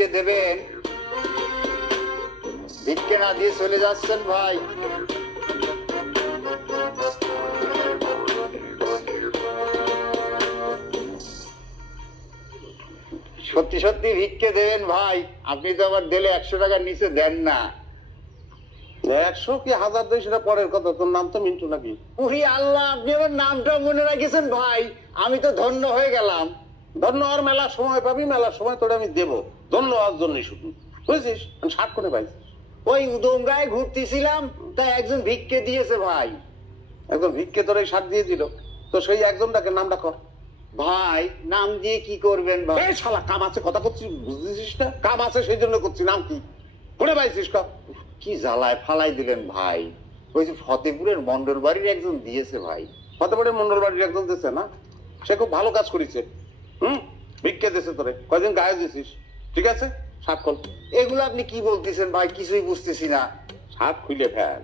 ভিক্ষে দেবেন? ভিক্ষে না দিয়ে চলে যাচ্ছেন ভাই? সত্যি সত্যি ভিক্ষে দেবেন ভাই? আপনি তো আবার দিলে 100 টাকার নিচে দেন না। 100 কি 1000 দেয় সেটা পরের কথা। তোর নাম তো মিন্টু নাকি? উহি আল্লাহ, আপনি আমার নামটা মনে রাখেছেন ভাই। আমি তো ধন্য হয়ে গেলাম। ধন্য আর মেলা সময় পাবি, মেলার সময় তোরে আমি দেবো। ধন্য হওয়ার জন্যই শুধু, বুঝছিস? আমি 60 করে পাইছি। ওই উদমগায় ঘুরতেছিলাম, তাই একজন ভিক্ষে দিয়েছে ভাই। একজন ভিক্ষে তোর এই 60 দিয়ে দিল, তো সেই একজনটাকে নামটা কর। ভাই নাম দিয়ে কি করবেন ভাই? এই শালা, কাম আছে কথা করছিস, বুঝতেছিস না? কাম আছে সেই জন্য করছি। নাম কি করে পাইছিস? কর। কি জ্বালায় ফালাই দিলেন ভাই। ওই যে ফতেপুরের মন্ডল বাড়ির একজন দিয়েছে ভাই। ফতেপুরের মন্ডল বাড়ির একজন দিয়েছে না? সে খুব ভালো কাজ করেছে। ভিক্ষে দিয়েছে তোরে, কয়দিন গায়ে দিছিস। ঠিক আছে, 60 খোল। এগুলো আপনি কি বলতেছেন ভাই? কিছুই বুঝতেছি না। 60 খুলে ফেল।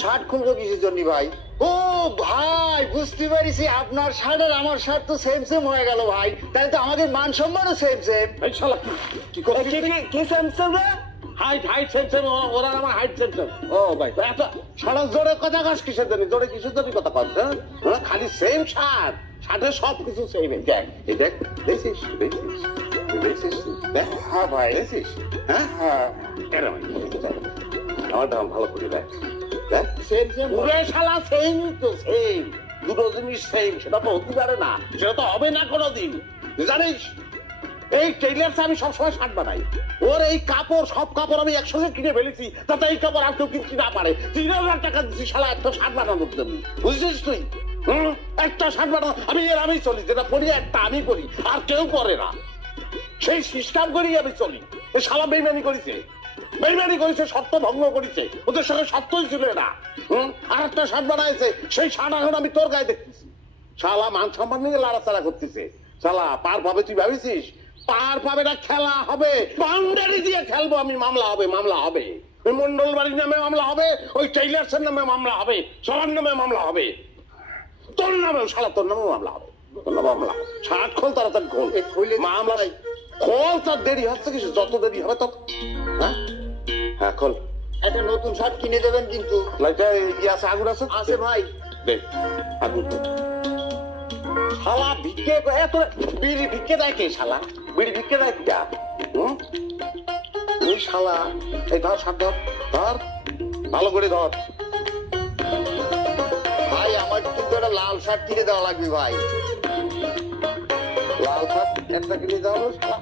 60 খুলবো কিসের জন্য ভাই? ও ভাই, বুঝতে পারিছি, আপনার শার্ট আর আমার শার্ট তো সেম সেম হয়ে গেল ভাই। তাহলে তো আমাদের মান সম্মানও সেম সেম। এই শালা কি করছিস? কি সেম সেম রে? হাইট সেম সেম, ওরা আমার হাইট সেম সেম। ও ভাই, এত সারা জোরে কথা কাজ কিসের জন্য? জোরে কিসের জন্য কথা কর? হ্যাঁ, খালি সেম শার্ট, শার্টের সব কিছু সেম। দেখ, এই দেখ, দেখছিস দেখছিস দেখছিস? দেখ, হ্যাঁ ভাই। দেখছিস? হ্যাঁ হ্যাঁ, এরম আমার দাম ভালো করে দেখ। দেখ, সেম সেম পুরো শালা সেম তো সেম। দুটো জিনিস সেম, সেটা তো হতে পারে না, সেটা তো হবে না কোনোদিন। জানিস, এই টেইলার্স আমি সবসময় শার্ট বানাই। ওর এই কাপড়, সব কাপড় আমি একসঙ্গে কিনে ফেলেছি, তাতে এই কাপড় আর কেউ কিনতে না পারে। 3000 টাকা দিচ্ছি শালা একটা শার্ট বানানোর জন্য, বুঝছিস তুই? একটা শার্ট বানানো আমি চলি, যেটা পরি একটা আমি পরি, আর কেউ পরে না। সেই সিস্টেম করেই আমি চলি। এ শালা বেইমানি করেছে, বেইমানি করেছে, শর্ত ভঙ্গ করেছে। ওদের সঙ্গে শর্তই ছিল না। আর একটা শার্ট বানাইছে, সেই শার্ট এখন আমি তোর গায়ে দেখতেছি। শালা মান সম্মান নিয়ে লাড়াচাড়া করতেছে। শালা পার পাবে, তুই ভাবিছিস? পার পাবে না, খেলা হবে। বাউন্ডারি দিয়ে খেলবো আমি। মামলা হবে, মামলা হবে। ওই মন্ডল বাড়ির নামে মামলা হবে, ওই টেইলার্সের নামে মামলা হবে, সবার নামে মামলা হবে, তোর নামেও। শালা তোর নামেও মামলা হবে, তোর নামে মামলা। শার্ট খোল, তাড়াতাড়ি খোল। মামলা খোল, তার দেরি হচ্ছে কিছু, যত দেরি হবে তত। হ্যাঁ হ্যাঁ, খোল। একটা নতুন শার্ট কিনে দেবেন কিন্তু। লাইটটা ইয়ে আছে, আগুন আছে? আছে ভাই। দেখ, আগুন তো। শালা ভিক্ষে এত বিড়ি ভিক্ষে দেয় কে? শালা বিড়ি ভিক্ষে দেয় কে? ওই শালা, এই ধর শার্ট, ধর ধর, ভালো করে ধর। ভাই আমার কিন্তু একটা লাল শার্ট কিনে দেওয়া লাগবে ভাই। লাল শার্ট একটা কিনে দেওয়া হলো। শালা